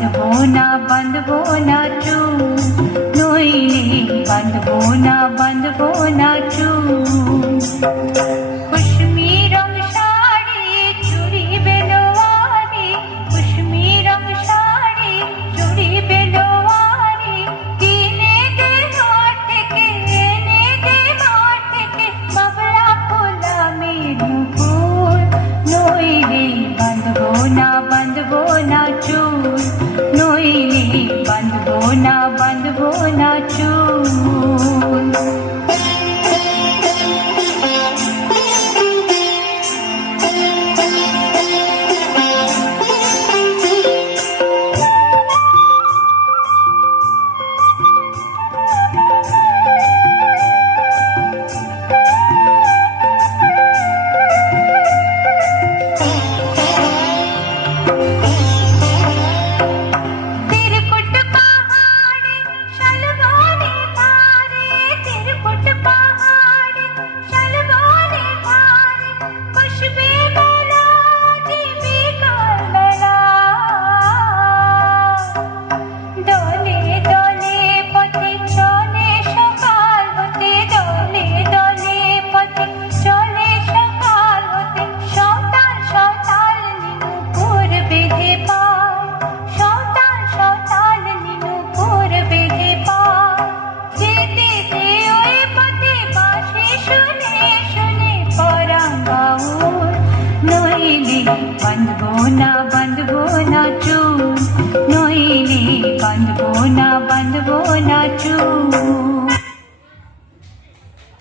বাঁধবো না চুল, নইলে বাঁধবো না চুল। কুশমি রং শাড়ি চুড়ি বেলোয়ারি, কুশমি রং শাড়ি চুড়ি বেলোয়ারি, কিনে দে হাট থেকে, এনে দে মাঠ থেকে, বাবলা ফোলা মেরু ফুল, নইলে বাঁধবো না চুল, নইলে বাঁধবো না চুল। বাঁধবো না চুল, নইলে বাঁধবো না চুল।